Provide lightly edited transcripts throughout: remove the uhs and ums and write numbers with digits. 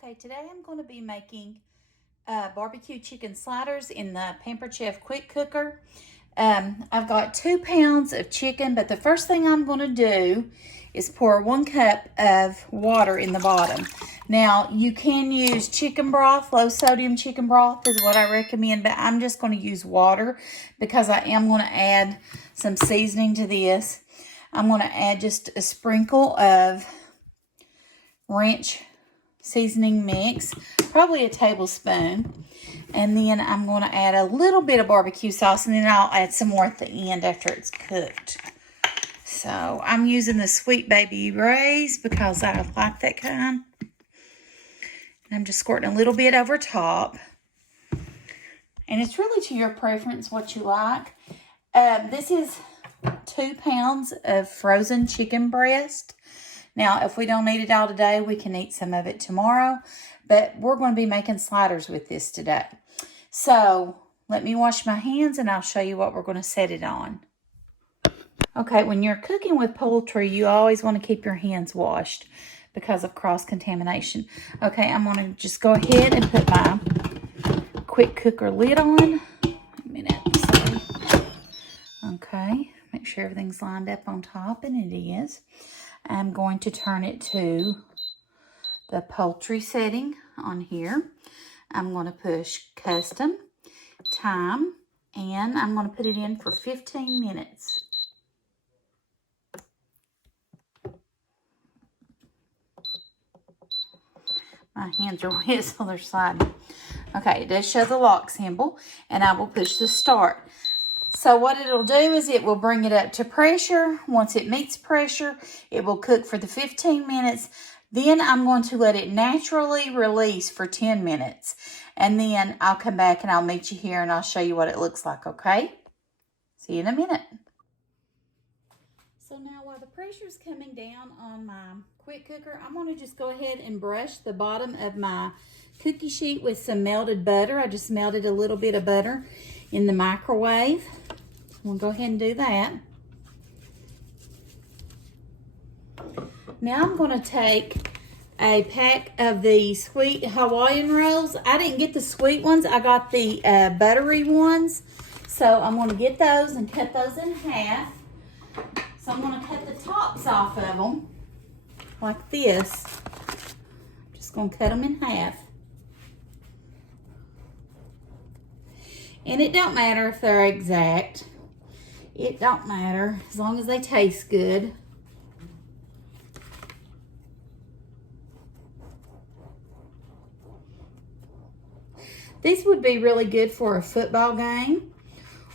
Okay, today I'm going to be making barbecue chicken sliders in the Pampered Chef quick cooker. I've got 2 pounds of chicken, but the first thing I'm going to do is pour 1 cup of water in the bottom. Now, you can use chicken broth, low sodium chicken broth is what I recommend, but I'm just going to use water because I am going to add some seasoning to this. I'm going to add just a sprinkle of ranch seasoning mix, probably a tablespoon, and then I'm going to add a little bit of barbecue sauce, and then I'll add some more at the end after it's cooked. So I'm using the Sweet Baby Ray's because I like that kind. And I'm just squirting a little bit over top, and it's really to your preference what you like. This is 2 pounds of frozen chicken breast. Now, if we don't eat it all today, we can eat some of it tomorrow. But we're going to be making sliders with this today. So, let me wash my hands and I'll show you what we're going to set it on. Okay, when you're cooking with poultry, you always want to keep your hands washed because of cross-contamination. Okay, I'm going to just go ahead and put my quick cooker lid on. A minute, sorry. Okay, make sure everything's lined up on top, and it is. I'm going to turn it to the poultry setting on here. I'm going to push custom, time, and I'm going to put it in for 15 minutes. My hands are wet, so they're sliding. Okay, it does show the lock symbol, and I will push the start. So what it'll do is it will bring it up to pressure. Once it meets pressure, it will cook for the 15 minutes. Then I'm going to let it naturally release for 10 minutes. And then I'll come back and I'll meet you here and I'll show you what it looks like, okay? See you in a minute. So now while the pressure is coming down on my quick cooker, I'm going to just go ahead and brush the bottom of my cookie sheet with some melted butter. I just melted a little bit of butter in the microwave. We'll go ahead and do that. Now I'm going to take a pack of the sweet Hawaiian rolls. I didn't get the sweet ones. I got the buttery ones. So I'm going to get those and cut those in half. So I'm going to cut the tops off of them like this. I'm just going to cut them in half. And it don't matter if they're exact. It don't matter as long as they taste good. These would be really good for a football game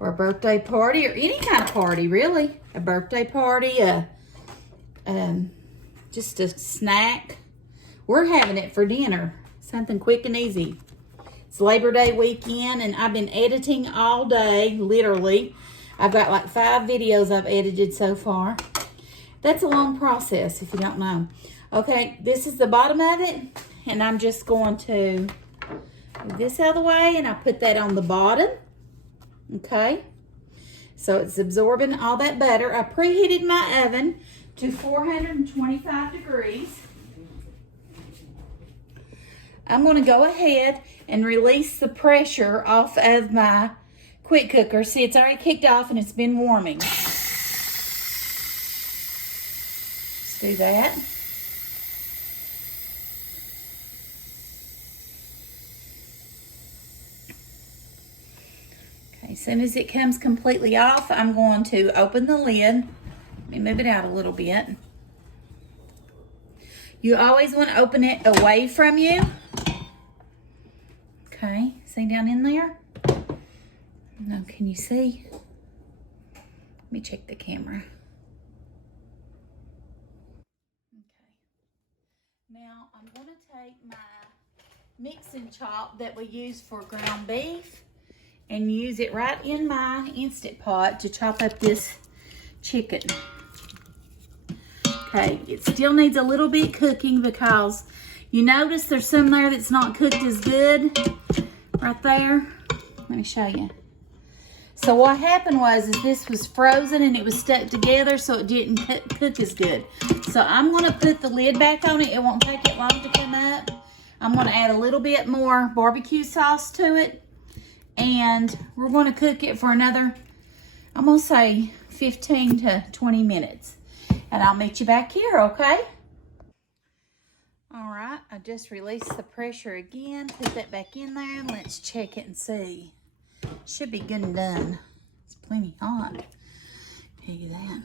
or a birthday party or any kind of party, really. A birthday party, just a snack. We're having it for dinner. Something quick and easy. It's Labor Day weekend, and I've been editing all day, literally. I've got like 5 videos I've edited so far. That's a long process, if you don't know. Okay, this is the bottom of it, and I'm just going to move this out of the way, and I'll put that on the bottom. Okay, so it's absorbing all that butter. I preheated my oven to 425 degrees. I'm going to go ahead and release the pressure off of my quick cooker. See, it's already kicked off and it's been warming. Let's do that. Okay, as soon as it comes completely off, I'm going to open the lid. Let me move it out a little bit. You always want to open it away from you. Okay, see down in there? No, can you see? Let me check the camera. Okay. Now I'm going to take my mix and chop that we use for ground beef and use it right in my Instant Pot to chop up this chicken. Okay, it still needs a little bit cooking because you notice there's some there that's not cooked as good right there. Let me show you. So what happened was is this was frozen and it was stuck together, so it didn't cook as good. So I'm going to put the lid back on it. It won't take it long to come up. I'm going to add a little bit more barbecue sauce to it. And we're going to cook it for another, I'm going to say 15 to 20 minutes. And I'll meet you back here, okay? All right, I just released the pressure again. Put that back in there and let's check it and see. Should be good and done. It's plenty hot. Tell you that.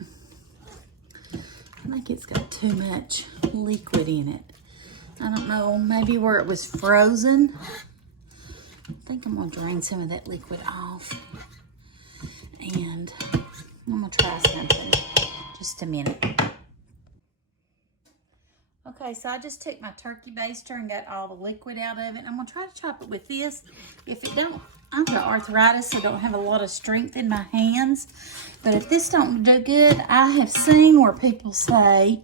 I think it's got too much liquid in it. I don't know, maybe where it was frozen. I think I'm gonna drain some of that liquid off. And I'm gonna try something. Just a minute. Okay, so I just took my turkey baster and got all the liquid out of it. I'm gonna try to chop it with this. If it don't, I've got arthritis, so I don't have a lot of strength in my hands. But if this don't do good, I have seen where people say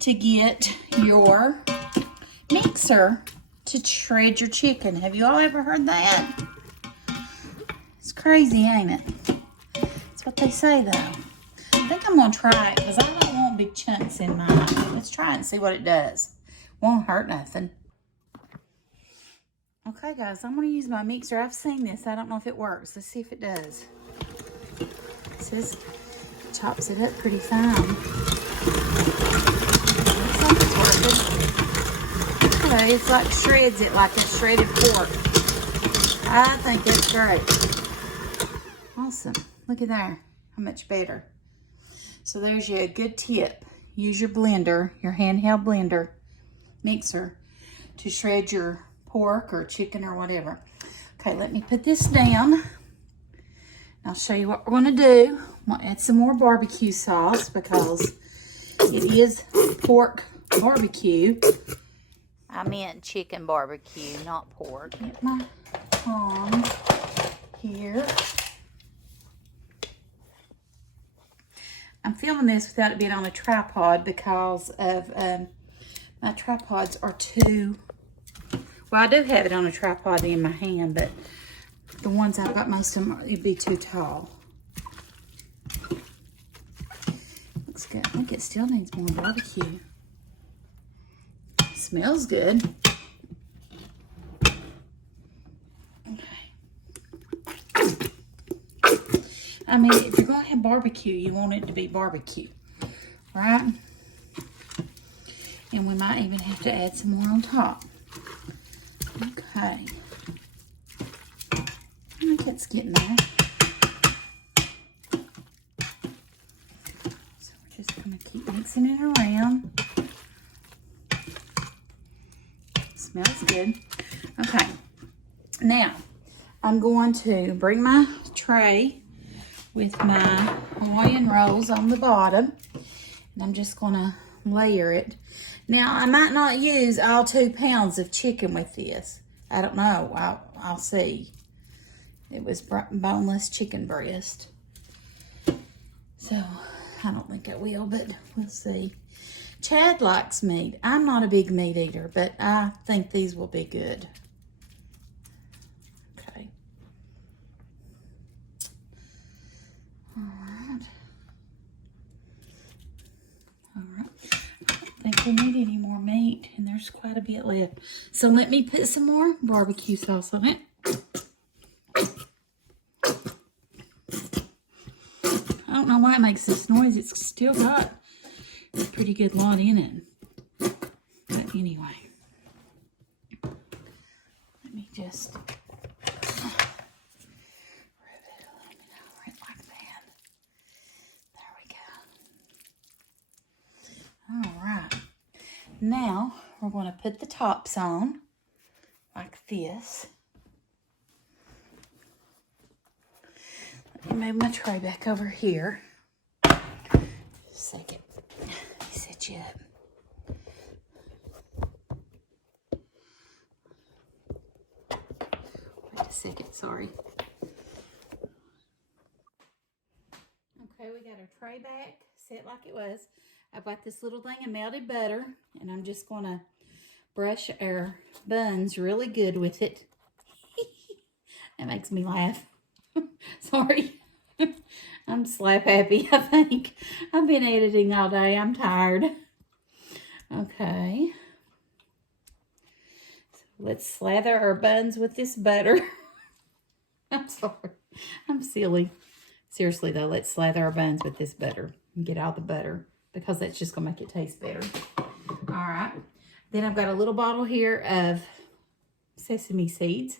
to get your mixer to shred your chicken. Have you all ever heard that? It's crazy, ain't it? That's what they say, though. I think I'm gonna try it because I don't want big chunks in mine. Let's try it and see what it does. Won't hurt nothing. Okay, guys, I'm gonna use my mixer. I've seen this. I don't know if it works. Let's see if it does. It says it chops it up pretty fine. Looks like it's working. Okay, it's like shreds it like a shredded pork. I think that's great. Awesome. Look at there. How much better. So there's your good tip. Use your blender, your handheld blender mixer to shred your pork or chicken or whatever. Okay, let me put this down. I'll show you what we're going to do. I'm going to add some more barbecue sauce because it is pork barbecue. I meant chicken barbecue, not pork. Get my tongs here. I'm filming this without it being on a tripod because of my tripods are too, well, I do have it on a tripod in my hand, but the ones I've got, most of them, it'd be too tall. Looks good. I think it still needs more barbecue. Smells good. Okay. I mean, if you're going to have barbecue, you want it to be barbecue, right? And we might even have to add some more on top. Okay. I think it's getting there. So we're just going to keep mixing it around. Smells good. Okay. Now, I'm going to bring my tray with my Hawaiian rolls on the bottom. And I'm just going to layer it. Now, I might not use all 2 pounds of chicken with this. I don't know. I'll see. It was boneless chicken breast. So, I don't think I will, but we'll see. Chad likes meat. I'm not a big meat eater, but I think these will be good. Okay. I don't think we need any more meat, and there's quite a bit left. So let me put some more barbecue sauce on it. I don't know why it makes this noise. It's still got a pretty good lot in it. But anyway, let me just rub it a little bit over it like that. There we go. All right. Now we're going to put the tops on like this. Let me move my tray back over here. Just a second. Let me set you up. Wait a second, sorry. Okay, we got our tray back, set like it was. I've got this little thing of melted butter, and I'm just going to brush our buns really good with it. That makes me laugh. Sorry. I'm slap happy, I think. I've been editing all day. I'm tired. Okay. Let's slather our buns with this butter. I'm sorry. I'm silly. Seriously though, let's slather our buns with this butter and get all the butter because that's just gonna make it taste better. All right. Then I've got a little bottle here of sesame seeds.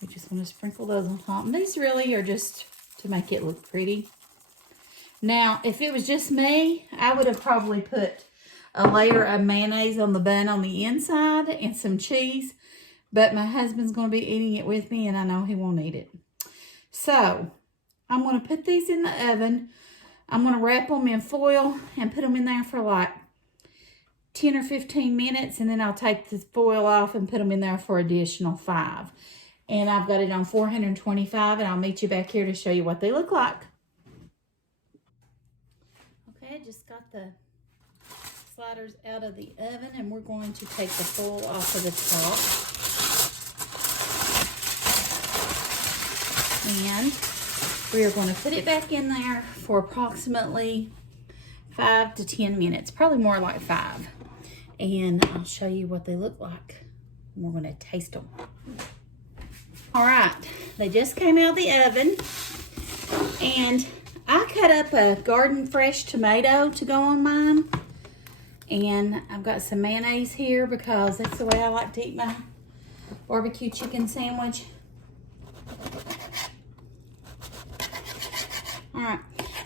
We just want to sprinkle those on top. And these really are just to make it look pretty. Now, if it was just me, I would have probably put a layer of mayonnaise on the bun on the inside and some cheese. But my husband's going to be eating it with me, and I know he won't eat it. So, I'm going to put these in the oven. I'm going to wrap them in foil and put them in there for like 10 or 15 minutes. And then I'll take the foil off and put them in there for additional 5. And I've got it on 425, and I'll meet you back here to show you what they look like. Okay, I just got the sliders out of the oven, and we're going to take the foil off of the top. And we are going to put it back in there for approximately 5 to 10 minutes, probably more like 5. And I'll show you what they look like. And we're going to taste them. All right, they just came out of the oven. And I cut up a garden fresh tomato to go on mine. And I've got some mayonnaise here because that's the way I like to eat my barbecue chicken sandwich. All right,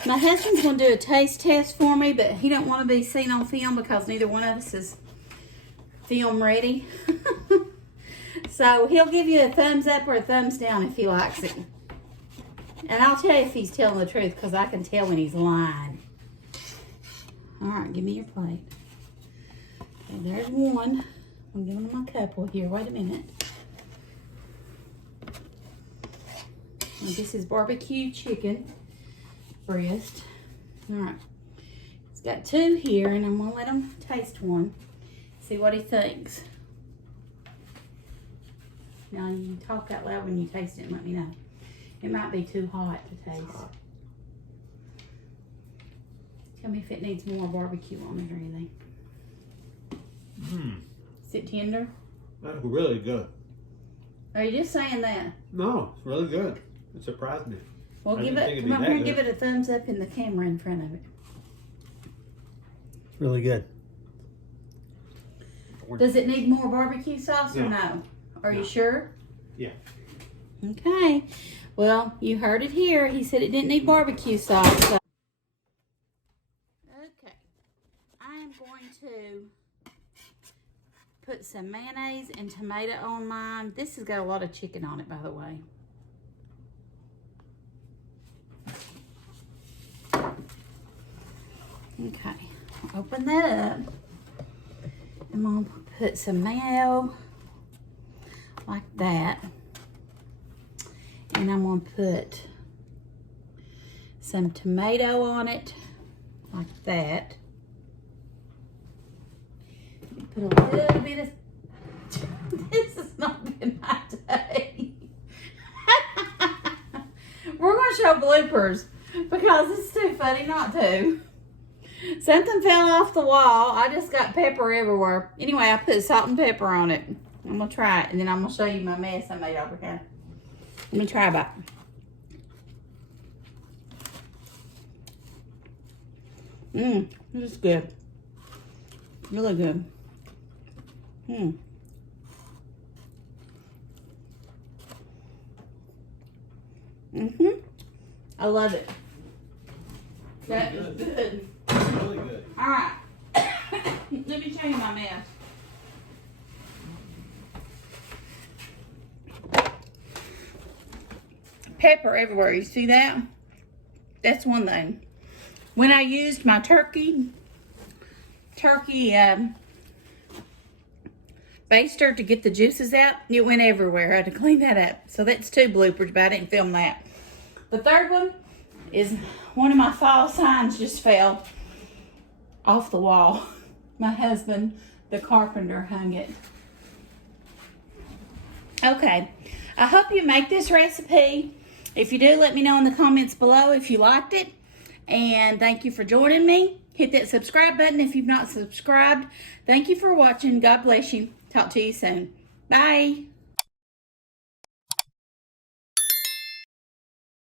my husband's going to do a taste test for me, but he don't want to be seen on film because neither one of us is film ready. So he'll give you a thumbs up or a thumbs down if he likes it. And I'll tell you if he's telling the truth because I can tell when he's lying. All right, give me your plate. Okay, there's one. I'm giving him a couple here. Wait a minute. Now, this is barbecue chicken breast. All right. He's got 2 here, and I'm going to let him taste one. See what he thinks. Now, you can talk out loud when you taste it and let me know. It might be too hot to taste. Tell me if it needs more barbecue on it or anything. Is it tender? That's really good. Are you just saying that? No, it's really good. It surprised me. Well, give it, come on here and give it a thumbs up in the camera in front of it. It's really good. Does it need more barbecue sauce or no? Are you sure? Yeah. Okay. Well, you heard it here. He said it didn't need barbecue sauce. So. Okay. I am going to put some mayonnaise and tomato on mine. This has got a lot of chicken on it, by the way. Okay, open that up. I'm gonna put some mayo like that. And I'm gonna put some tomato on it like that. Put a little bit of, this has not been my day. We're gonna show bloopers because it's too funny not to. Something fell off the wall. I just got pepper everywhere. Anyway, I put salt and pepper on it. I'm going to try it, and then I'm going to show you my mess I made over here. Let me try it. This is good. Really good. I love it. That is good. Really good. All right. Let me show you my mess. Pepper everywhere. You see that? That's one thing. When I used my turkey baster to get the juices out, it went everywhere. I had to clean that up. So that's 2 bloopers, but I didn't film that. The third one is one of my fall signs just fell off the wall. My husband, the carpenter, hung it. Okay, I hope you make this recipe. If you do, let me know in the comments below if you liked it. And thank you for joining me. Hit that subscribe button if you've not subscribed. Thank you for watching. God bless you. Talk to you soon. Bye.